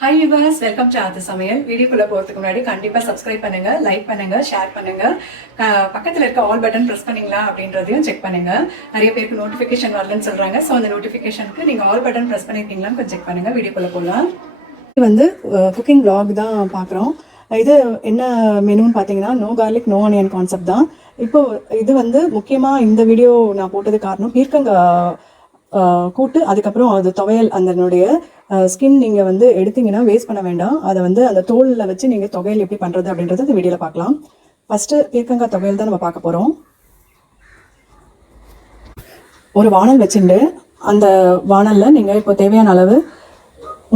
Hi viewers, welcome to ஆத்து சமையல். வீடியோக்குள்ள போகிறதுக்கு முன்னாடி கண்டிப்பாக சப்ஸ்கிரைப் பண்ணுங்க, லைக் பண்ணுங்க, ஷேர் பண்ணுங்க. பக்கத்தில் இருக்க ஆல் பட்டன் ப்ரெஸ் பண்ணீங்களா அப்படின்றதையும் செக் பண்ணுங்க. நிறைய பேருக்கு நோட்டிஃபிகேஷன் வரலன்னு சொல்றாங்க. ஸோ அந்த நோட்டிஃபிகேஷனுக்கு நீங்கள் ஆல் பட்டன் ப்ரெஸ் பண்ணியிருக்கீங்களான்னு கொஞ்சம் செக் பண்ணுங்க. வீடியோக்குள்ள போகலாம். இது வந்து குக்கிங் vlog தான் பார்க்குறோம். இது என்ன மெனுன்னு பார்த்தீங்கன்னா no garlic no onion concept தான். இப்போ இது வந்து முக்கியமாக இந்த வீடியோ நான் போட்டது காரணம் பீர்க்கங்காய் கூட்டு, அதுக்கப்புறம் அது துவையல். அதனுடைய ஸ்கின் நீங்கள் வந்து எடுத்தீங்கன்னா வேஸ்ட் பண்ண வேண்டாம். அதை வந்து அந்த தோலில் வச்சு நீங்கள் துவையல் எப்படி பண்ணுறது அப்படின்றத இந்த வீடியோவில் பார்க்கலாம். ஃபஸ்ட்டு பீர்க்கங்காய் துவையல் தான் நம்ம பார்க்க போகிறோம். ஒரு வானல் வச்சுட்டு அந்த வானலில் நீங்கள் இப்போ தேவையான அளவு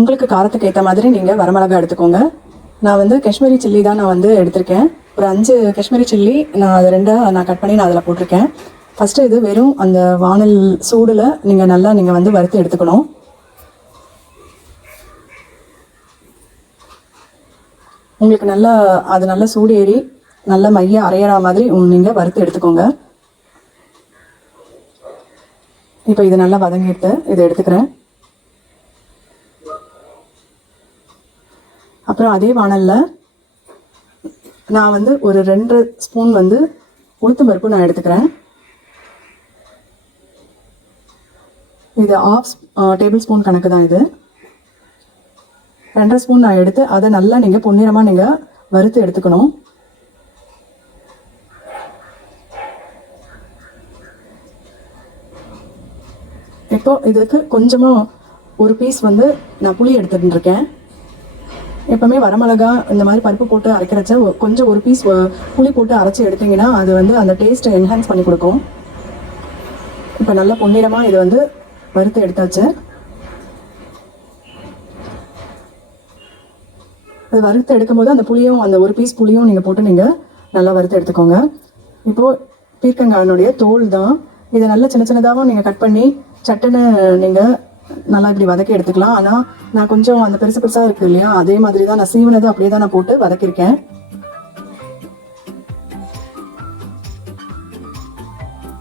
உங்களுக்கு காரத்துக்கு ஏற்ற மாதிரி நீங்கள் வரமிளகா எடுத்துக்கோங்க. நான் வந்து காஷ்மீரி சில்லி தான் நான் வந்து எடுத்திருக்கேன். ஒரு 5 காஷ்மீரி சில்லி நான் அதை 2 நான் கட் பண்ணி நான் அதில் போட்டிருக்கேன். ஃபஸ்ட்டு இது வெறும் அந்த வானல் சூடில் நீங்கள் வந்து வறுத்து எடுத்துக்கணும். உங்களுக்கு நல்லா சூடு ஏறி நல்லா மைய அரையிற மாதிரி நீங்கள் வறுத்து எடுத்துக்கோங்க. இப்போ இது நல்லா வதங்கிட்டு இதை எடுத்துக்கிறேன். அப்புறம் அதே வானலில் நான் வந்து ஒரு 2 ஸ்பூன் வந்து உளுத்தம் பருப்பு நான் எடுத்துக்கிறேன். இது 1/2 டேபிள் ஸ்பூன் கணக்கு தான். இது 2 ஸ்பூன் நான் எடுத்து அதை நல்லா நீங்கள் பொன்னிறமாக நீங்கள் வறுத்து எடுத்துக்கணும். இப்போ இதுக்கு கொஞ்சமாக ஒரு பீஸ் வந்து நான் புளி எடுத்துட்டு இருக்கேன். எப்பவுமே வரமிளகா இந்த மாதிரி பருப்பு போட்டு அரைக்கிறச்ச கொஞ்சம் ஒரு பீஸ் புளி போட்டு அரைச்சி எடுத்தீங்கன்னா அது வந்து அந்த டேஸ்ட்டை என்ஹான்ஸ் பண்ணி கொடுக்கும். இப்போ நல்லா பொன்னிறமாக இது வந்து வறுத்து எடுத்தாச்சு. அது வறுத்து எடுக்கும்போது அந்த புளியும் அந்த ஒரு பீஸ் புளியும் நீங்கள் போட்டு நீங்கள் நல்லா வறுத்து எடுத்துக்கோங்க. இப்போது பீர்க்கங்காயினுடைய தோல் தான். இதை நல்லா சின்ன சின்னதாகவும் நீங்கள் கட் பண்ணி சட்டுன்னு நீங்கள் நல்லா இப்படி வதக்கி எடுத்துக்கலாம். ஆனால் நான் கொஞ்சம் அந்த பெருசு பெருசாக இருக்குது இல்லையா, அதே மாதிரி தான் நான் சீவனது அப்படியே தான் நான் போட்டு வதக்கியிருக்கேன்.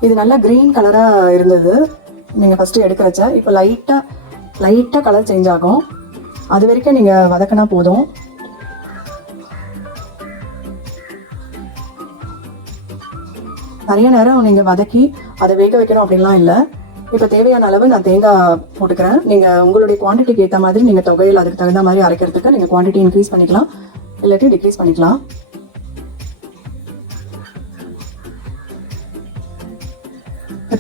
இது நல்லா க்ரீன் கலராக இருந்தது நீங்கள் ஃபஸ்ட்டு எடுக்கிறச்ச. இப்போ லைட்டாக கலர் சேஞ்ச் ஆகும். அது வரைக்கும் நீங்கள் வதக்கினா போதும். நிறைய நேரம் நீங்கள் வதக்கி அதை வேக வைக்கணும் அப்படின்லாம் இல்லை. இப்போ தேவையான அளவு நான் தேங்காய் போட்டுக்கிறேன். நீங்கள் உங்களுடைய குவான்டிட்டிக்கு ஏற்ற மாதிரி நீங்கள் தொகையில் அதுக்கு தகுந்த மாதிரி அரைக்கிறதுக்கு நீங்கள் குவான்டிட்டி இன்க்ரீஸ் பண்ணிக்கலாம், இல்லாட்டி டிக்ரீஸ் பண்ணிக்கலாம்.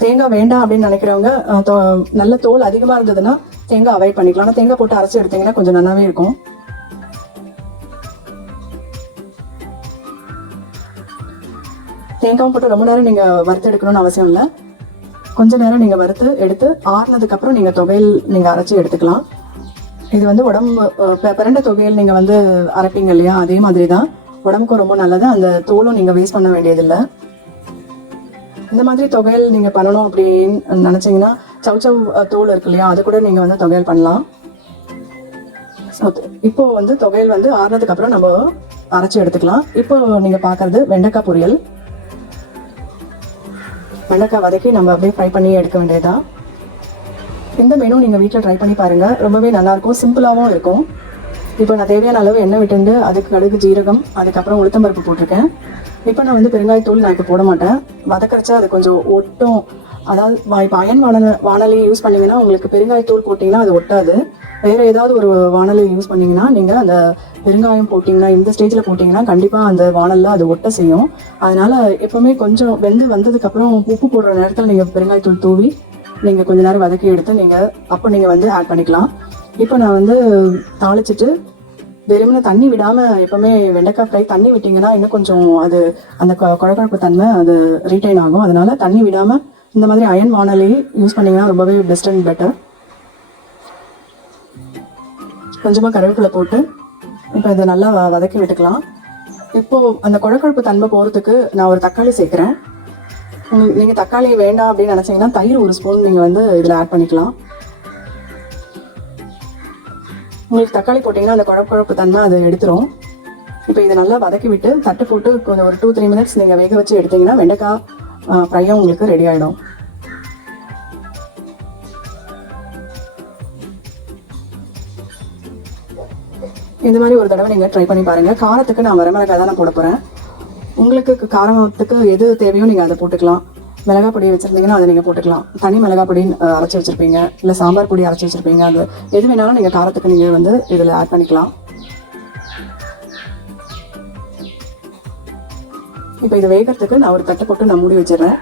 தேங்காய் வேண்டாம் அப்படின்னு நினைக்கிறவங்க நல்ல தோல் அதிகமாக இருந்ததுன்னா தேங்காய் அவாய்ட் பண்ணிக்கலாம். ஆனால் தேங்காய் போட்டு அரைச்சி எடுத்தீங்கன்னா கொஞ்சம் நல்லாவே இருக்கும். தேங்காயும் போட்டு ரொம்ப நேரம் நீங்கள் வறுத்து எடுக்கணும்னு அவசியம் இல்லை. கொஞ்சம் நேரம் நீங்கள் வறுத்து எடுத்து ஆறுனதுக்கப்புறம் நீங்கள் துவையல் நீங்கள் அரைச்சி எடுத்துக்கலாம். இது வந்து உடம்பு பிரண்ட துவையல் நீங்கள் வந்து அரைப்பீங்க இல்லையா, அதே மாதிரி தான் உடம்புக்கும் ரொம்ப நல்லது. அந்த தோலும் நீங்கள் வேஸ்ட் பண்ண வேண்டியதில்லை. இந்த மாதிரி துவையல் நீங்கள் பண்ணணும் அப்படின்னு நினச்சிங்கன்னா சவ் தோல் இருக்கு இல்லையா, அது கூட நீங்கள் வந்து துவையல் பண்ணலாம். இப்போ வந்து துவையல் வந்து ஆறுனதுக்கப்புறம் நம்ம அரைச்சி எடுத்துக்கலாம். இப்போ நீங்கள் பார்க்குறது வெண்டைக்காய் பொரியல். வெண்டைக்காய் வதக்கி நம்ம அப்படியே ஃப்ரை பண்ணி எடுக்க வேண்டியதுதான். இந்த மெனு நீங்கள் வீட்டில் ட்ரை பண்ணி பாருங்கள், ரொம்பவே நல்லாயிருக்கும், சிம்பிளாகவும் இருக்கும். இப்போ நான் தேவையான அளவு எண்ணெய் விட்டுண்டு அதுக்கு கடுகு ஜீரகம் அதுக்கப்புறம் உளுத்தம்பருப்பு போட்டிருக்கேன். இப்போ நான் வந்து பெருங்காயத்தூள் நான் இப்போ போட மாட்டேன். வதக்கரைச்சா அது கொஞ்சம் ஒட்டும். அதாவது இப்போ அயன் வானலி யூஸ் பண்ணிங்கன்னா உங்களுக்கு பெருங்காயத்தூள் போட்டிங்கன்னா அது ஒட்டாது. வேறு ஏதாவது ஒரு வானலி யூஸ் பண்ணிங்கன்னா நீங்கள் அந்த பெருங்காயம் போட்டிங்கன்னா இந்த ஸ்டேஜில் போட்டிங்கன்னா கண்டிப்பாக அந்த வானலில் அது ஒட்ட செய்யும். அதனால் எப்போவுமே கொஞ்சம் வெந்து வந்ததுக்கப்புறம் உப்பு போடுற நேரத்தில் நீங்கள் பெருங்காயத்தூள் தூவி நீங்கள் கொஞ்சம் நேரம் வதக்கி எடுத்து அப்போ நீங்கள் வந்து ஆட் பண்ணிக்கலாம். இப்போ நான் வந்து தாளிச்சிட்டு வெறுமனே தண்ணி விடாமல், எப்போவுமே வெண்டைக்காய் ஃப்ரை தண்ணி விட்டிங்கன்னா இன்னும் கொஞ்சம் அது அந்த குழகுழப்பு தன்மை அது ரீட்டைன் ஆகும். அதனால் தண்ணி விடாமல் இந்த மாதிரி அயன் வானலி யூஸ் பண்ணிங்கன்னா ரொம்பவே பெஸ்ட் அண்ட் பெட்டர். கொஞ்சமாக கருவேப்பிலை போட்டு இப்போ இதை நல்லா வதக்கி விட்டுக்கலாம். இப்போது அந்த குழகுழப்பு தன்மை போகிறதுக்கு நான் ஒரு தக்காளி சேர்க்குறேன். நீங்கள் தக்காளி வேண்டாம் அப்படின்னு நினச்சிங்கன்னா தயிர் 1 ஸ்பூன் நீங்கள் வந்து இதில் ஆட் பண்ணிக்கலாம். உங்களுக்கு தக்காளி போட்டிங்கன்னா அந்த குழப்பு தன்மை அதை எடுத்துரும். இப்போ இதை நல்லா வதக்கி விட்டு தட்டு போட்டு கொஞ்சம் ஒரு 2-3 மினிட்ஸ் நீங்கள் வேக வச்சு எடுத்திங்கன்னா வெண்டைக்காய் ஃப்ரையும் உங்களுக்கு ரெடி ஆகிடும். இந்த மாதிரி ஒரு தடவை நீங்கள் ட்ரை பண்ணி பாருங்கள். காரத்துக்கு நான் வரமிளகாய் தான் நான் போட போகிறேன். உங்களுக்கு காரத்துக்கு எது தேவையோ நீங்கள் அதை போட்டுக்கலாம். மிளகா பொடி வச்சுருந்தீங்கன்னா அதை நீங்கள் போட்டுக்கலாம். தனி மிளகா பொடி அரைச்சி வச்சுருப்பீங்க, இல்லை சாம்பார் பொடி அரைச்சி வச்சுருப்பீங்க, அது எது வேணாலும் நீங்கள் காரத்துக்கு நீங்கள் வந்து இதில் ஆட் பண்ணிக்கலாம். இப்போ இது வேகிறதுக்கு நான் ஒரு தட்டை போட்டு நான் மூடி வச்சிடுறேன்.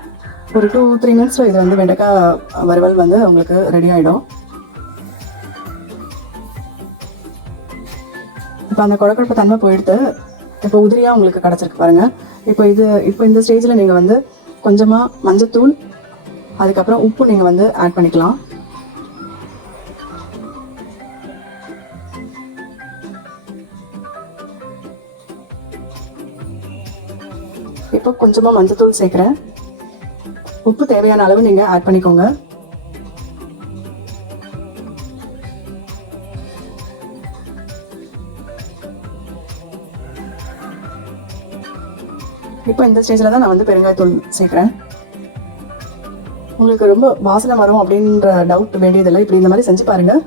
ஒரு 2-3 மினிட்ஸில் இது வந்து வெண்டைக்காய் வறுவல் வந்து உங்களுக்கு ரெடி ஆகிடும். இப்போ அந்த குழக்கொழப்பு தன்மை போயிடுத்து. இப்போ உதிரியாக உங்களுக்கு கிடச்சிருக்கு பாருங்கள். இப்போ இந்த ஸ்டேஜில் நீங்கள் வந்து கொஞ்சமாக மஞ்சத்தூள், அதுக்கப்புறம் உப்பு நீங்கள் வந்து ஆட் பண்ணிக்கலாம். இப்போ கொஞ்சமாக மஞ்சத்தூள் சேர்க்குறேன். உப்பு தேவையான அளவு நீங்கள் ஆட் பண்ணிக்கோங்க. இப்போ இந்த ஸ்டேஜில் தான் நான் வந்து பெருங்காயத்தூள் சேர்க்குறேன். உங்களுக்கு ரொம்ப வாசனை வரும் அப்படின்ற டவுட் வேண்டியதில்லை. இப்படி இந்த மாதிரி செஞ்சு பாருங்கள்.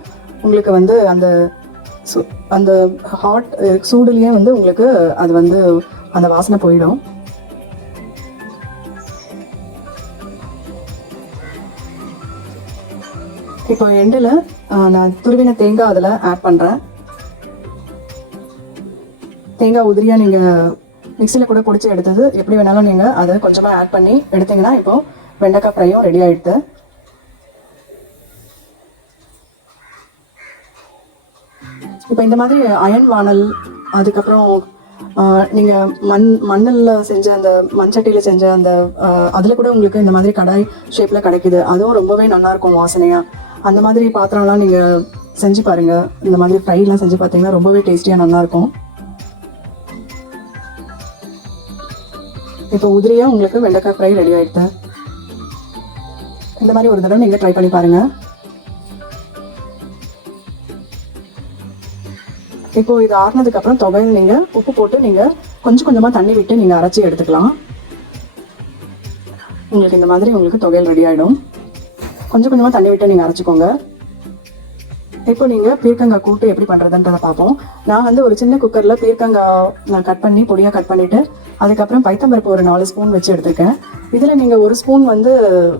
உங்களுக்கு வந்து அந்த ஹாட் சூடுலேயே வந்து உங்களுக்கு அது வந்து அந்த வாசனை போயிடும். இப்போ எண்டில் நான் துருவின தேங்காய் அதில் ஆட் பண்ணுறேன். தேங்காய் உதிரியாக நீங்கள் மிக்சியில் கூட பிடிச்சி எடுத்தது எப்படி வேணாலும் நீங்கள் அதை கொஞ்சமாக ஆட் பண்ணி எடுத்திங்கன்னா இப்போது வெண்டைக்காய் ஃப்ரையும் ரெடி ஆகிடுது. இப்போ இந்த மாதிரி அயன் வானல், அதுக்கப்புறம் நீங்கள் மண்ணில் செஞ்ச அந்த மண்சட்டியில் செஞ்ச அந்த அதில் கூட உங்களுக்கு இந்த மாதிரி கடாய் ஷேப்பில் கிடைக்குது. அதுவும் ரொம்பவே நல்லாயிருக்கும் வாசனையாக. அந்த மாதிரி பாத்திரம்லாம் நீங்கள் செஞ்சு பாருங்கள். இந்த மாதிரி ஃப்ரைலாம் செஞ்சு பார்த்தீங்கன்னா ரொம்பவே டேஸ்டியாக நல்லாயிருக்கும். இப்போ உதிரியாக உங்களுக்கு வெண்டைக்காய் ஃப்ரை ரெடி ஆகிடுது. இந்த மாதிரி ஒரு தடவை நீங்கள் ட்ரை பண்ணி பாருங்கள். இப்போது இது ஆறுனதுக்கப்புறம் துவையல் நீங்கள் உப்பு போட்டு நீங்கள் கொஞ்சம் கொஞ்சமாக தண்ணி விட்டு நீங்கள் அரைச்சி எடுத்துக்கலாம். உங்களுக்கு இந்த மாதிரி உங்களுக்கு துவையல் ரெடி ஆகிடும். கொஞ்சம் கொஞ்சமாக தண்ணி விட்டு நீங்கள் அரைச்சிக்கோங்க. இப்போ நீங்கள் பீர்க்கங்காய் கூட்டு எப்படி பண்ணுறதுன்றதை பார்ப்போம். நான் வந்து ஒரு சின்ன குக்கரில் பீர்க்கங்காய் நான் கட் பண்ணி பொடியாக கட் பண்ணிவிட்டு அதுக்கப்புறம் பைத்தம்பருப்பு ஒரு 4 ஸ்பூன் வச்சு எடுத்துருக்கேன். இதில் நீங்கள் 1 ஸ்பூன் வந்து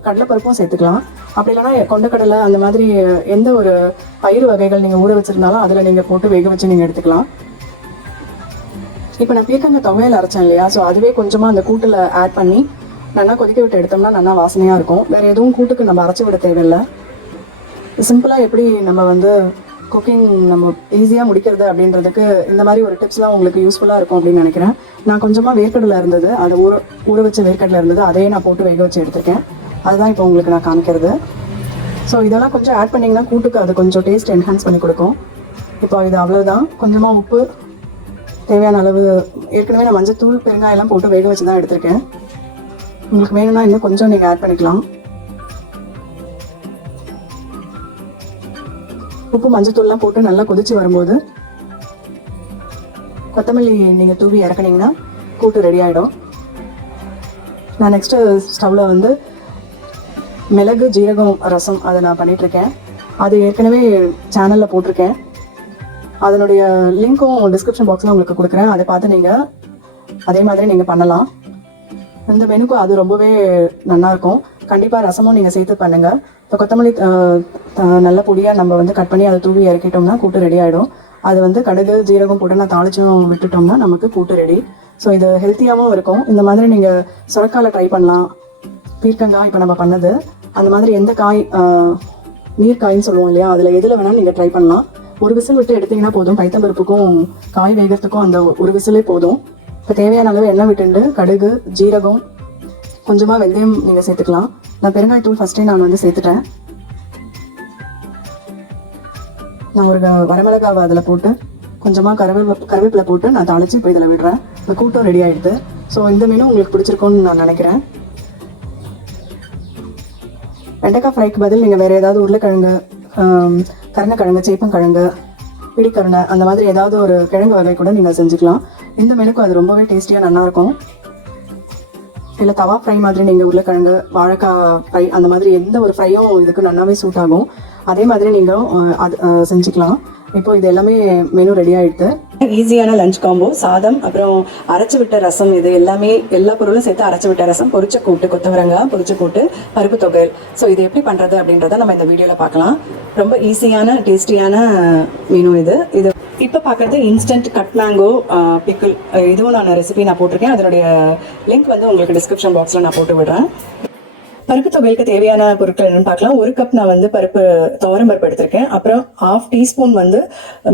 கடலைப்பருப்பும் சேர்த்துக்கலாம். அப்படி இல்லைனா கொண்டக்கடலை அந்த மாதிரி எந்த ஒரு பயிறு வகைகள் நீங்கள் ஊற வச்சுருந்தாலும் அதில் நீங்கள் போட்டு வேக வச்சு நீங்கள் எடுத்துக்கலாம். இப்போ நான் பீர்க்கங்காய் துவையல் அரைச்சேன் இல்லையா, ஸோ அதுவே கொஞ்சமாக அந்த கூட்டில் ஆட் பண்ணி நல்லா கொதிக்க விட்டு எடுத்தோம்னா நல்லா வாசனையாக இருக்கும். வேறு எதுவும் கூட்டுக்கு நம்ம அரைச்சி விட தேவையில்லை. சிம்பிளாக எப்படி நம்ம வந்து குக்கிங் நம்ம ஈஸியாக முடிக்கிறது அப்படின்றதுக்கு இந்த மாதிரி ஒரு டிப்ஸ்லாம் உங்களுக்கு யூஸ்ஃபுல்லாக இருக்கும் அப்படின்னு நினைக்கிறேன். நான் கொஞ்சமாக வேர்க்கடலை இருந்தது, அது ஊற வச்ச வேர்க்கடலை இருந்தது, அதையே நான் போட்டு வேக வச்சு எடுத்துருக்கேன். அதுதான் இப்போ உங்களுக்கு நான் காமிக்கிறது. ஸோ இதெல்லாம் கொஞ்சம் ஆட் பண்ணிங்கன்னா கூட்டுக்கு அது கொஞ்சம் டேஸ்ட் என்ஹான்ஸ் பண்ணி கொடுக்கும். இப்போ இது அவ்வளோதான். கொஞ்சமாக உப்பு, தேவையான அளவு, ஏற்கனவே நான் மஞ்சத்தூள் பெருங்காயெல்லாம் போட்டு வேக வச்சு தான் எடுத்திருக்கேன். உங்களுக்கு வேணும்னா இன்னும் கொஞ்சம் நீங்கள் ஆட் பண்ணிக்கலாம். உப்பு மஞ்சத்தூள்லாம் போட்டு நல்லா கொதிச்சு வரும்போது கொத்தமல்லி நீங்கள் தூவி இறக்குனீங்கன்னா கூட்டு ரெடி ஆகிடும். நான் நெக்ஸ்ட்டு ஸ்டவ்வில் வந்து மிளகு ஜீரகம் ரசம் அதை நான் பண்ணிகிட்ருக்கேன். அது ஏற்கனவே சேனலில் போட்டிருக்கேன். அதனுடைய லிங்க்கும் டிஸ்கிரிப்ஷன் பாக்ஸில் உங்களுக்கு கொடுக்குறேன். அதை பார்த்து நீங்கள் அதே மாதிரி நீங்கள் பண்ணலாம். இந்த மெனுக்கும் அது ரொம்பவே நல்லாயிருக்கும். கண்டிப்பாக ரசமும் நீங்கள் சேர்த்து பண்ணுங்கள். இப்போ கொத்தமல்லி நல்ல பொடியாக நம்ம வந்து கட் பண்ணி அதை தூவி இறக்கிட்டோம்னா கூட்டு ரெடி ஆகிடும். அது வந்து கடுகு ஜீரகம் போட்டு நான் தாளிச்சும் விட்டுட்டோம்னா நமக்கு கூட்டு ரெடி. ஸோ இது ஹெல்த்தியாகவும் இருக்கும். இந்த மாதிரி நீங்கள் சுரக்காயில் ட்ரை பண்ணலாம். பீர்க்கங்காய் இப்போ நம்ம பண்ணது அந்த மாதிரி எந்த காய், நீர்க்காயின்னு சொல்லுவோம் இல்லையா, அதில் எதில் வேணாலும் நீங்கள் ட்ரை பண்ணலாம். ஒரு விசில் விட்டு எடுத்திங்கன்னா போதும். பைத்தம்பருப்புக்கும் காய் வேகிறதுக்கும் அந்த ஒரு விசிலே போதும். இப்போ தேவையான அளவு எண்ணெய் விட்டுண்டு கடுகு ஜீரகம் கொஞ்சமாக வெந்தயம் நீங்கள் சேர்த்துக்கலாம். நான் பெருங்காயத்தூள் ஃபஸ்ட்டே நான் வந்து சேர்த்துட்டேன். நான் ஒரு வரமிளகாவை அதில் போட்டு கொஞ்சமாக கருவேப்பிலை போட்டு நான் தாளித்து இப்போ இதில் விடுறேன். இந்த கூட்டம் ரெடி ஆகிடுது. ஸோ இந்த மீனும் உங்களுக்கு பிடிச்சிருக்கும்னு நான் நினைக்கிறேன். வெண்டைக்காய் ஃப்ரைக்கு பதில் நீங்கள் வேறு ஏதாவது உருளைக்கிழங்கு, கருணக்கிழங்கு, சேப்பங்கிழங்கு, பிடிக்கருணை அந்த மாதிரி ஏதாவது ஒரு கிழங்கு வகை கூட நீங்கள் செஞ்சுக்கலாம். இந்த மெனுக்கும் அது ரொம்பவே டேஸ்டியாக நல்லாயிருக்கும். இல்லை தவா ஃப்ரை மாதிரி நீங்கள் உருளைக்கிழங்கு, வாழைக்காய் ஃப்ரை அந்த மாதிரி எந்த ஒரு ஃப்ரையும் இதுக்கு நல்லாவே சூட் ஆகும். அதே மாதிரி நீங்கள் அது செஞ்சுக்கலாம். இப்போ இது எல்லாமே மெனு ரெடி ஆகிடுது. ஈஸியான லஞ்ச் காம்போ. சாதம், அப்புறம் அரைச்சி விட்ட ரசம், இது எல்லாமே எல்லா பொருளும் சேர்த்து அரைச்சி விட்ட ரசம், பொரிச்ச கூட்டு, கொத்தவரங்காய் பொரிச்ச கூட்டு, பருப்பு தொகையல். ஸோ இது எப்படி பண்ணுறது அப்படின்றத நம்ம இந்த வீடியோவில் பார்க்கலாம். ரொம்ப ஈஸியான டேஸ்டியான மெனு இது. இப்போ பார்க்குறது இன்ஸ்டன்ட் கட் மேங்கோ பிக்கிள். இதுவும் நான் ரெசிபி நான் போட்டிருக்கேன். அதனுடைய லிங்க் வந்து உங்களுக்கு டிஸ்கிரிப்ஷன் பாக்ஸில் நான் போட்டு விடுறேன். பருப்பு தொகைக்கு தேவையான பொருட்கள் என்னன்னு பார்க்கலாம். 1 கப் நான் வந்து துவரம் பருப்பு எடுத்திருக்கேன். அப்புறம் 1/2 டீஸ்பூன் வந்து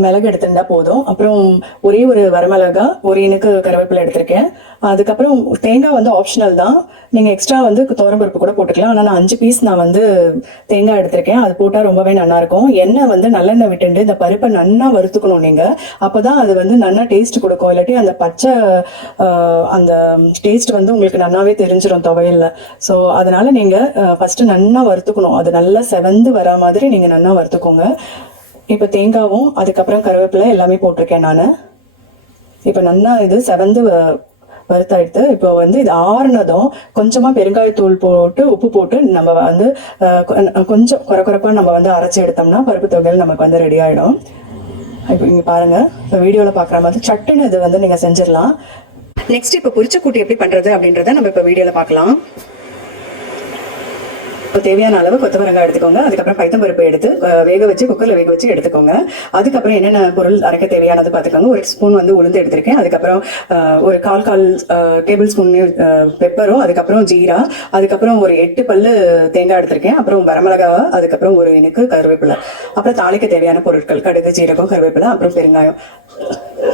மிளகு எடுத்திருந்தா போதும். அப்புறம் ஒரே ஒரு வரமிளகா, ஒரு இனுக்கு கருவேப்பிலை எடுத்திருக்கேன். அதுக்கப்புறம் தேங்காய் வந்து ஆப்ஷனல் தான், நீங்கள் எக்ஸ்ட்ரா வந்து துவரம் பருப்பு கூட போட்டுக்கலாம். ஆனால் நான் 5 பீஸ் நான் வந்து தேங்காய் எடுத்திருக்கேன். அது போட்டால் ரொம்பவே நல்லாயிருக்கும். எண்ணெய் வந்து நல்லெண்ணெய் விட்டுண்டு இந்த பருப்பை நல்லா வறுத்துக்கணும் நீங்கள். அப்போ தான் அது வந்து நல்லா டேஸ்ட் கொடுக்கும். இல்லாட்டி அந்த பச்சை அந்த டேஸ்ட் வந்து உங்களுக்கு நல்லாவே தெரிஞ்சிடும் துவையல்ல. ஸோ அதனால நீங்கள் ஃபஸ்ட்டு நல்லா வறுத்துக்கணும். அது நல்லா செவந்து வரா மாதிரி நீங்கள் நல்லா வறுத்துக்கோங்க. இப்போ தேங்காவும் அதுக்கப்புறம் கருவேப்பிலை எல்லாமே போட்டிருக்கேன் நான். இப்போ நல்லா இது செவந்து வறுத்தாயிடுத்து. இப்போ வந்து இது ஆறுனதும் கொஞ்சமாக பெருங்காயத்தூள் போட்டு உப்பு போட்டு நம்ம வந்து கொஞ்சம் குறைப்பாக நம்ம வந்து அரைச்சி எடுத்தோம்னா பருப்பு தொகையில் நமக்கு வந்து ரெடி ஆகிடும். இப்போ இங்கே பாருங்கள், இப்போ வீடியோவில் பார்க்குற மாதிரி சட்டுன்னு இது வந்து நீங்கள் செஞ்சிடலாம். நெக்ஸ்ட் இப்போ பொரிச்ச கூட்டு எப்படி பண்ணுறது அப்படின்றத நம்ம இப்போ வீடியோவில் பார்க்கலாம். தேவையான அளவு கொத்தவரங்காய் எடுத்துக்கோங்க. அதுக்கப்புறம் பைத்தம்பருப்பு எடுத்து வேக வச்சு குக்கரில் வேக வச்சு எடுத்துக்கோங்க. அதுக்கப்புறம் என்னென்ன பொருள் அரைக்க தேவையானது பார்த்துக்கோங்க. 1 ஸ்பூன் வந்து உளுந்து எடுத்திருக்கேன். அதுக்கப்புறம் ஒரு கால் டேபிள் ஸ்பூன் பெப்பரும், அதுக்கப்புறம் ஜீரா, அதுக்கப்புறம் ஒரு 8 பல்லு தேங்காய் எடுத்திருக்கேன். அப்புறம் வரமிளகா, அதுக்கப்புறம் ஒரு இனுக்கு கருவேப்பிலை. அப்புறம் தாளிக்க தேவையான பொருட்கள் கடுகு, ஜீரகம், கருவேப்பிலை, அப்புறம் பெருங்காயம்.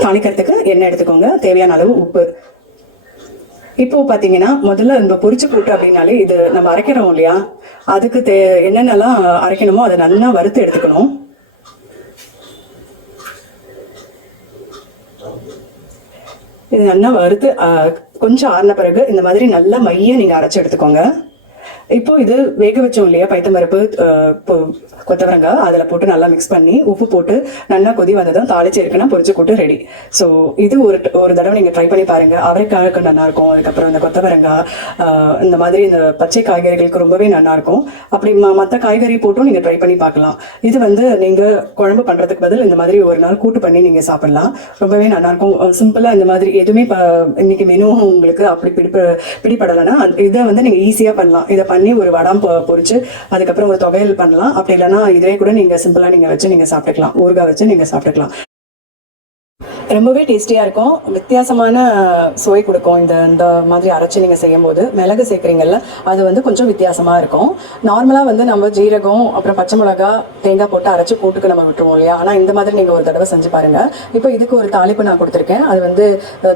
தாளிக்கிறதுக்கு எண்ணெய் எடுத்துக்கோங்க. தேவையான அளவு உப்பு. இப்போ பார்த்தீங்கன்னா முதல்ல இந்த பொரிச்ச கூட்டு அப்படின்னாலே இது நம்ம அரைக்கிறோம் இல்லையா, அதுக்கு என்னென்னலாம் அரைக்கணுமோ அதை நல்லா வறுத்து எடுத்துக்கணும். இது நல்லா வறுத்து கொஞ்சம் ஆறின பிறகு இந்த மாதிரி நல்லா மைய நீங்கள் அரைச்சி எடுத்துக்கோங்க. இப்போ இது வேக வச்சோம் இல்லையா பைத்தம்பருப்பு, கொத்தவரங்காய், அதில் போட்டு நல்லா மிக்ஸ் பண்ணி உப்பு போட்டு நல்லா கொதி வந்ததும் தாளிச்சு இருக்குன்னா பொரிச்ச கூட்டு ரெடி. ஸோ இது ஒரு தடவை நீங்கள் ட்ரை பண்ணி பாருங்கள். அவரைக்காய்க்கு நல்லாயிருக்கும். அதுக்கப்புறம் இந்த கொத்தவரங்காய், இந்த மாதிரி இந்த பச்சை காய்கறிகளுக்கு ரொம்பவே நல்லாயிருக்கும். அப்படி மற்ற காய்கறி போட்டும் நீங்கள் ட்ரை பண்ணி பார்க்கலாம். இது வந்து நீங்கள் குழம்பு பண்ணுறதுக்கு பதில் இந்த மாதிரி ஒரு நாள் கூட்டு பண்ணி நீங்கள் சாப்பிடலாம். ரொம்பவே நல்லாயிருக்கும். சிம்பிளாக இந்த மாதிரி எதுவுமே இன்னைக்கு மெனு உங்களுக்கு அப்படி பிடிப்படலைன்னா இதை வந்து நீங்கள் ஈஸியாக பண்ணலாம். இதை பண்ணி ஒரு வடம் பொரிச்சு அதுக்கப்புறம் ஒரு துவையல் பண்ணலாம். அப்படி இல்லைன்னா இதே கூட நீங்கள் சிம்பிளாக நீங்கள் வச்சு நீங்கள் சாப்பிட்டுக்கலாம். ஊறுகாய் வச்சு நீங்கள் சாப்பிட்டுக்கலாம். ரொம்பவே டேஸ்டியாக இருக்கும். வித்தியாசமான சுவை கொடுக்கும். இந்த மாதிரி அரைச்சி நீங்கள் செய்யும்போது மிளகு சேர்க்குறீங்கல்ல, அது வந்து கொஞ்சம் வித்தியாசமாக இருக்கும். நார்மலாக வந்து நம்ம ஜீரகம், அப்புறம் பச்சை மிளகா, தேங்காய் போட்டு அரைச்சி கூட்டுக்கு நம்ம விட்டுருவோம் இல்லையா. ஆனால் இந்த மாதிரி நீங்கள் ஒரு தடவை செஞ்சு பாருங்கள். இப்போ இதுக்கு ஒரு தாளிப்பு நான் கொடுத்துருக்கேன். அது வந்து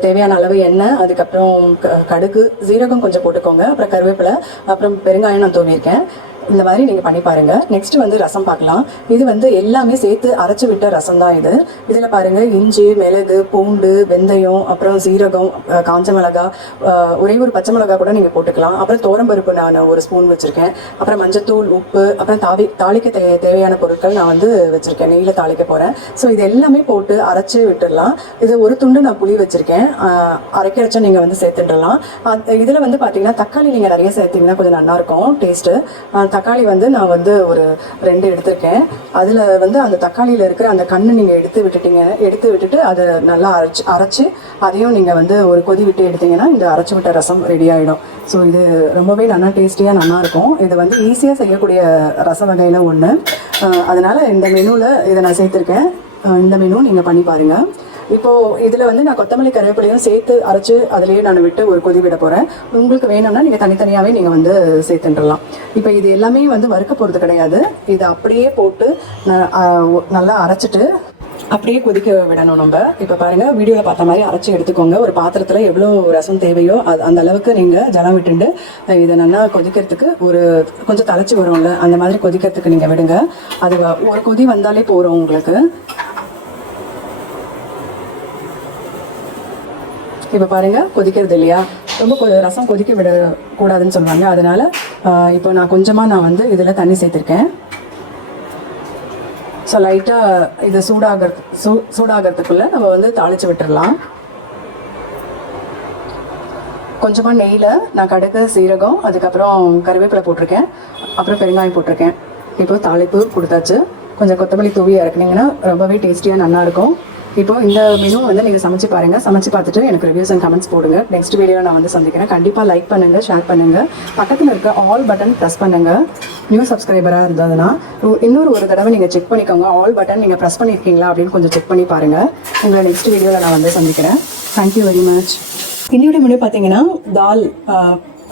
தேவையான அளவு எண்ணெய், அதுக்கப்புறம் கடுகு, ஜீரகம் கொஞ்சம் போட்டுக்கோங்க. அப்புறம் கருவேப்பிலை, அப்புறம் பெருங்காயம் நான் தூவியிருக்கேன். இந்த மாதிரி நீங்கள் பண்ணி பாருங்கள். நெக்ஸ்ட் வந்து ரசம் பார்க்கலாம். இது வந்து எல்லாமே சேர்த்து அரைச்சி விட்ட ரசம் தான் இது. இதில் பாருங்கள், இஞ்சி, மிளகு, பூண்டு, வெந்தயம், அப்புறம் சீரகம், காஞ்ச மிளகா, ஒரே ஒரு பச்சை மிளகா கூட நீங்கள் போட்டுக்கலாம். அப்புறம் துவரம்பருப்பு நான் 1 ஸ்பூன் வச்சுருக்கேன். அப்புறம் மஞ்சத்தூள், உப்பு, அப்புறம் தாளிக்க தேவையான பொருட்கள் நான் வந்து வச்சுருக்கேன். நெய்யில் தாளிக்க போகிறேன். ஸோ இது எல்லாமே போட்டு அரைச்சி விட்டுடலாம். இது ஒரு துண்டு நான் புளி வச்சுருக்கேன். அரைக்கிறச்ச நீங்கள் வந்து சேர்த்துடலாம். இதில் வந்து பார்த்தீங்கன்னா தக்காளி நீங்கள் நிறைய சேர்த்திங்கன்னா கொஞ்சம் நல்லாயிருக்கும் டேஸ்ட்டு. தக்காளி வந்து நான் வந்து ஒரு 2 எடுத்திருக்கேன். அதில் வந்து அந்த தக்காளியில் இருக்கிற அந்த கண்ணு நீங்கள் எடுத்து விட்டுட்டு அதை நல்லா அரைச்சி அதையும் நீங்கள் வந்து ஒரு கொதி விட்டு எடுத்தீங்கன்னா இந்த அரைச்சி விட்ட ரசம் ரெடி ஆகிடும். ஸோ இது ரொம்பவே நல்லா டேஸ்டியாக நல்லாயிருக்கும். இது வந்து ஈஸியாக செய்யக்கூடிய ரச வகையில் ஒன்று. அதனால் இந்த மெனுவில் இதை நான் சேர்த்துருக்கேன். இந்த மெனு நீங்கள் பண்ணி பாருங்கள். இப்போது இதில் வந்து நான் கொத்தமல்லி, கருவேப்பிலையும் சேர்த்து அரைச்சி அதிலேயே நான் விட்டு ஒரு கொதி விட போகிறேன். உங்களுக்கு வேணும்னா நீங்கள் தனித்தனியாகவே நீங்கள் வந்து சேர்த்துட்டுலாம். இப்போ இது எல்லாமே வந்து வறுக்க போகிறது கிடையாது. இதை அப்படியே போட்டு நல்லா அரைச்சிட்டு அப்படியே கொதிக்க விடணும் நம்ம. இப்போ பாருங்கள், வீடியோவில் பார்த்த மாதிரி அரைச்சி எடுத்துக்கோங்க. ஒரு பாத்திரத்தில் எவ்வளோ ரசம் தேவையோ அந்த அளவுக்கு நீங்கள் ஜலம் விட்டுண்டு இதை நல்லா கொதிக்கிறதுக்கு கொஞ்சம் தலைச்சி வரும்ல, அந்த மாதிரி கொதிக்கிறதுக்கு நீங்கள் விடுங்க. அது ஒரு கொதி வந்தாலே போகிறோம் உங்களுக்கு. இப்போ பாருங்கள், கொதிக்கிறது இல்லையா. ரொம்ப ரசம் கொதிக்க விடக்கூடாதுன்னு சொல்லுவாங்க. அதனால் இப்போ நான் கொஞ்சமாக வந்து இதில் தண்ணி சேர்த்துருக்கேன். ஸோ லைட்டாக இது சூடாகிறதுக்குள்ளே நம்ம வந்து தாளித்து விட்டுடலாம். கொஞ்சமாக நெய்யில் நான் கடுகு, சீரகம், அதுக்கப்புறம் கருவேப்பிலை போட்டிருக்கேன். அப்புறம் பெருங்காயம் போட்டிருக்கேன். இப்போ தாளிப்பு கொடுத்தாச்சு. கொஞ்சம் கொத்தமல்லி தூவி இறக்குனீங்கன்னா ரொம்பவே டேஸ்டியாக நல்லாயிருக்கும். இப்போ இந்த மெனு வந்து நீங்கள் சமைச்சு பாருங்கள். சமைச்சு பார்த்துட்டு எனக்கு ரிவ்யூஸ் அண்ட் கமெண்ட்ஸ் போடுங்க. நெக்ஸ்ட் வீடியோ நான் வந்து சந்திக்கிறேன். கண்டிப்பாக லைக் பண்ணுங்கள், ஷேர் பண்ணுங்கள், பக்கத்தில் இருக்க ஆல் பட்டன் ப்ரெஸ் பண்ணுங்கள். நியூ சப்ஸ்கிரைபராக இருந்ததுன்னா ஒரு தடவை நீங்கள் செக் பண்ணிக்கோங்க. ஆல் பட்டன் நீங்கள் ப்ரெஸ் பண்ணியிருக்கீங்களா அப்படின்னு கொஞ்சம் செக் பண்ணி பாருங்கள். உங்களை நெக்ஸ்ட் வீடியோவில் நான் வந்து சந்திக்கிறேன். Thank you very much. இன்னொரு மெனு பார்த்தீங்கன்னா தால்,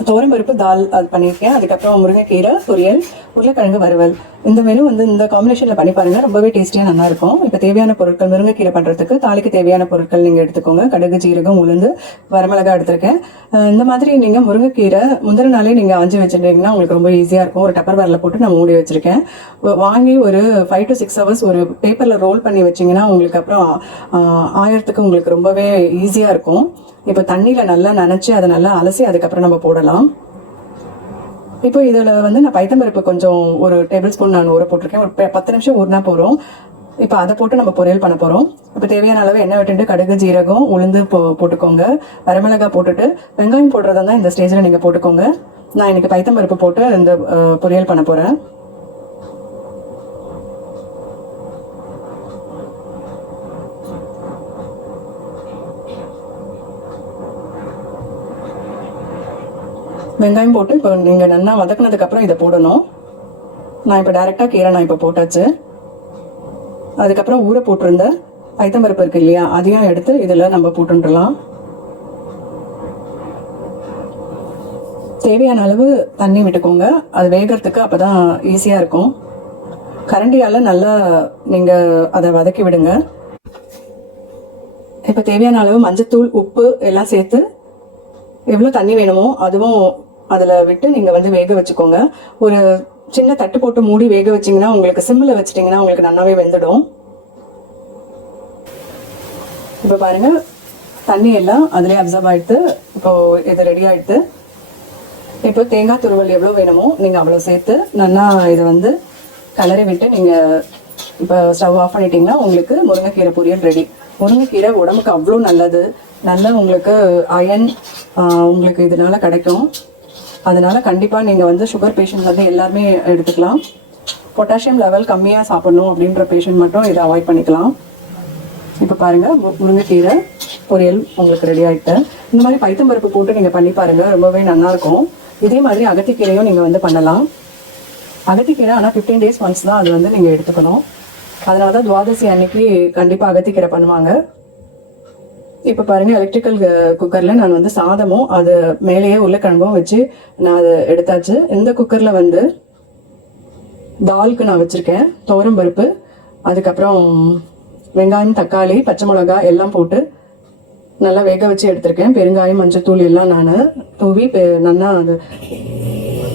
துவரம்பருப்பு தால் அது பண்ணியிருக்கேன். அதுக்கப்புறம் முருங்கைக்கீரை பொரியல், உருளைக்கிழங்கு வறுவல். இந்த மெனு வந்து இந்த காம்பினேஷனில் பண்ணி பாருங்கள். ரொம்பவே டேஸ்டியாக நல்லாயிருக்கும். இப்போ தேவையான பொருட்கள், முருங்கைக்கீரை பண்ணுறதுக்கு தாளிக்கு தேவையான பொருட்கள் நீங்கள் எடுத்துக்கோங்க. கடுகு, ஜீரகம், உளுந்து, வரமிளகா எடுத்திருக்கேன். இந்த மாதிரி நீங்கள் முருங்கைக்கீரை முந்தின நாளே நீங்கள் ஆஞ்சி வச்சுருந்தீங்கன்னா உங்களுக்கு ரொம்ப ஈஸியாக இருக்கும். ஒரு டப்பர் பேரில் போட்டு நான் மூடி வச்சுருக்கேன். வாங்கி ஒரு 5 to 6 hours ஒரு பேப்பரில் ரோல் பண்ணி வச்சிங்கன்னா உங்களுக்கு அப்புறம் ஆயிரத்துக்கு உங்களுக்கு ரொம்பவே ஈஸியாக இருக்கும். இப்போ தண்ணியில் நல்லா நனைச்சி அதை நல்லா அலசி அதுக்கப்புறம் நம்ம போடலாம். இப்போ இதில் வந்து நான் பைத்தம்பருப்பு கொஞ்சம் ஒரு டேபிள் ஸ்பூன் நான் ஊற போட்டிருக்கேன். ஒரு 10 நிமிஷம் ஊறினா போகிறோம். இப்போ அதை போட்டு நம்ம பொரியல் பண்ண போகிறோம். இப்போ தேவையான அளவு எண்ணெய் விட்டுட்டு கடுகு, ஜீரகம், உளுந்து போட்டுக்கோங்க. வரமிளகா போட்டுட்டு வெங்காயம் போடுறதா தான் இந்த ஸ்டேஜில் நீங்கள் போட்டுக்கோங்க. நான் இன்றைக்கி பைத்தம்பருப்பு போட்டு இந்த பொரியல் பண்ண போகிறேன். வெங்காயம் போட்டு இப்போ நீங்கள் நல்லா வதக்குனதுக்கப்புறம் இதை போடணும். நான் இப்போ டைரெக்டாக கீரை நான் இப்போ போட்டாச்சு. அதுக்கப்புறம் ஊற போட்டிருந்த பைத்தம்பருப்பு இருக்கு இல்லையா, அதையும் எடுத்து இதில் நம்ம போட்டுடலாம். தேவையான அளவு தண்ணி விட்டுக்கோங்க. அது வேகிறதுக்கு அப்போ தான் ஈஸியாக இருக்கும். கரண்டியால் நல்லா நீங்கள் அதை வதக்கி விடுங்க. இப்போ தேவையான அளவு மஞ்சத்தூள், உப்பு எல்லாம் சேர்த்து எவ்வளோ தண்ணி வேணுமோ அதுவும் அதில் விட்டு நீங்கள் வந்து வேக வச்சுக்கோங்க. ஒரு சின்ன தட்டு போட்டு மூடி வேக வச்சிங்கன்னா உங்களுக்கு சிம்மில் வச்சிட்டிங்கன்னா உங்களுக்கு நல்லாவே வெந்துடும். இப்போ பாருங்கள், தண்ணி எல்லாம் அதிலே அப்சர்வ் ஆகிடுது. இப்போது இது ரெடி ஆகிடுது. இப்போ தேங்காய் துருவல் எவ்வளோ வேணுமோ நீங்கள் அவ்வளோ சேர்த்து நல்லா இதை வந்து கலரை விட்டு நீங்கள் இப்போ ஸ்டவ் ஆஃப் பண்ணிட்டீங்கன்னா உங்களுக்கு முருங்கைக்கீரை பொரியல் ரெடி. முருங்கைக்கீரை உடம்புக்கு அவ்வளோ நல்லது. நல்லா உங்களுக்கு அயன் உங்களுக்கு இதனால கிடைக்கும். அதனால் கண்டிப்பாக நீங்கள் வந்து சுகர் பேஷண்ட் வந்து எல்லாருமே எடுத்துக்கலாம். பொட்டாசியம் லெவல் கம்மியாக சாப்பிடணும் அப்படின்ற பேஷண்ட் மட்டும் இதை அவாய்ட் பண்ணிக்கலாம். இப்போ பாருங்கள், முருங்கைக்கீரை பொரியல் உங்களுக்கு ரெடி ஆகிட்டு. இந்த மாதிரி பைத்தம்பருப்பு போட்டு நீங்கள் பண்ணி பாருங்கள், ரொம்பவே நல்லாயிருக்கும். இதே மாதிரி அகத்திக்கீரையும் நீங்கள் வந்து பண்ணலாம். அகத்திக்கீரை ஆனால் 15 days ஒன்ஸ் தான் அது வந்து நீங்கள் எடுத்துக்கணும். அதனால தான் துவாதசி அன்னைக்கு கண்டிப்பாக அகத்திக்கீரை பண்ணுவாங்க. இப்போ பாருங்கள், எலக்ட்ரிக்கல் குக்கரில் நான் வந்து சாதமும் அது மேலேயே உருளைக்கிழங்கும் வச்சு நான் அதை எடுத்தாச்சு. இந்த குக்கரில் வந்து தாலுக்கு நான் வச்சுருக்கேன். துவரம்பருப்பு, அதுக்கப்புறம் வெங்காயம், தக்காளி, பச்சை மிளகா எல்லாம் போட்டு நல்லா வேக வச்சு எடுத்திருக்கேன். பெருங்காயம், மஞ்சத்தூள் எல்லாம் நான் தூவி நல்லா அது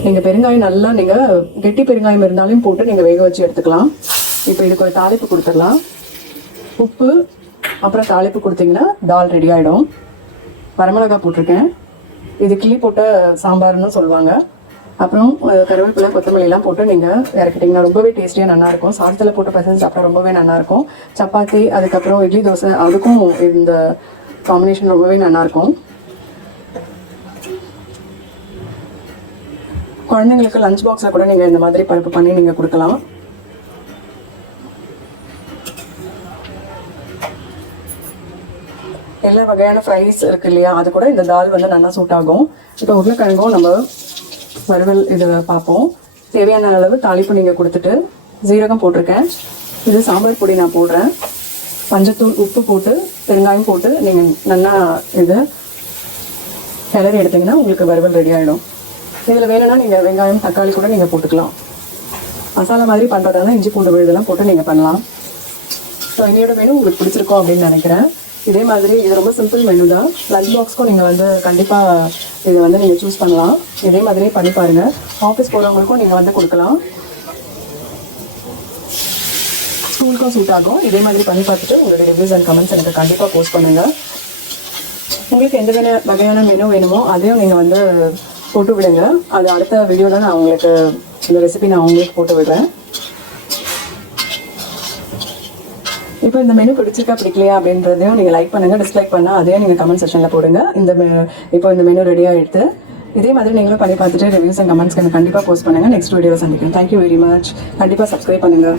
நீங்கள் பெருங்காயம் நல்லா நீங்கள் கெட்டி பெருங்காயம் இருந்தாலும் போட்டு நீங்கள் வேக வச்சு எடுத்துக்கலாம். இப்போ இதுக்கு ஒரு தாளிப்பு கொடுத்துடலாம். உப்பு அப்புறம் தாளிப்பு கொடுத்தீங்கன்னா தால் ரெடி ஆகிடும். வரமிளகா போட்டிருக்கேன். இது கிள்ளி போட்ட சாம்பார்னு சொல்லுவாங்க. அப்புறம் கருவேப்பிலை, கொத்தமல்லிலாம் போட்டு நீங்கள் இறக்கிட்டிங்கன்னா ரொம்பவே டேஸ்டியாக நல்லாயிருக்கும். சாதத்தில் போட்டு பசங்க சாப்பிட்டா ரொம்பவே நல்லாயிருக்கும். சப்பாத்தி, அதுக்கப்புறம் இட்லி, தோசை அதுக்கும் இந்த காம்பினேஷன் ரொம்பவே நல்லாயிருக்கும். குழந்தைங்களுக்கு லஞ்ச் பாக்ஸில் கூட நீங்கள் இந்த மாதிரி பருப்பு பண்ணி நீங்கள் கொடுக்கலாம். எல்லா வகையான ஃப்ரைஸ் இருக்கு இல்லையா, அது கூட இந்த தால் வந்து நல்லா சூட் ஆகும். இப்போ உருளைக்கிழங்கும் நம்ம வறுவல் இதை பார்ப்போம். தேவையான அளவு தாளிப்பு நீங்கள் கொடுத்துட்டு ஜீரகம் போட்டிருக்கேன். இது சாம்பார் பொடி நான் போடுறேன். மஞ்சத்தூள், உப்பு போட்டு பெருங்காயம் போட்டு நீங்கள் நல்லா இது கிளறி எடுத்திங்கன்னா உங்களுக்கு வறுவல் ரெடி ஆகிடும். இதில் வேணும்னா நீங்கள் வெங்காயம், தக்காளி கூட நீங்கள் போட்டுக்கலாம். மசாலா மாதிரி பண்ணுறதால இஞ்சி பூண்டு விழுதெல்லாம் போட்டு நீங்கள் பண்ணலாம். ஸோ என்னோட மெனு உங்களுக்கு பிடிச்சிருக்கோம் அப்படின்னு நினைக்கிறேன். இதே மாதிரி இது ரொம்ப சிம்பிள் மெனு தான். லஞ்ச் பாக்ஸ்க்கும் நீங்கள் வந்து கண்டிப்பாக இதை வந்து நீங்கள் சூஸ் பண்ணலாம். இதே மாதிரியே பண்ணி பாருங்கள். ஆஃபீஸ் போகிறவங்களுக்கும் நீங்கள் வந்து கொடுக்கலாம். ஸ்கூலுக்கும் சூட் ஆகும். இதே மாதிரி பண்ணி பார்த்துட்டு உங்களுடைய ரிவ்யூஸ் அண்ட் கமெண்ட்ஸ் எனக்கு கண்டிப்பாக போஸ்ட் பண்ணுங்கள். உங்களுக்கு எந்த வகையான மெனு வேணுமோ அதையும் நீங்கள் வந்து போட்டு விடுங்க. அது அடுத்த வீடியோவில் நான் உங்களுக்கு இந்த ரெசிபி நான் உங்களுக்கு போட்டு விடுறேன். இப்போ இந்த மெனு பிடிச்சிருக்கா பிடிக்கலையா அப்படின்றதையும் நீங்கள் லைக் பண்ணுங்கள். டிஸ்லைக் பண்ணால் அதையும் நீங்கள் கமெண்ட் செக்ஷனில் போடுங்க. இப்போ இந்த மெனு ரெடியாக எடுத்து இதே மாதிரி நீங்களும் பண்ணி பார்த்துட்டு ரிவ்யூஸ் அண்ட் கமெண்ட்ஸ்க்கு எனக்கு கண்டிப்பாக போஸ்ட் பண்ணுங்கள். நெக்ஸ்ட் வீடியோவில் சந்திக்கிறேன். Thank you very much. கண்டிப்பாக சப்ஸ்கிரைப் பண்ணுங்கள்.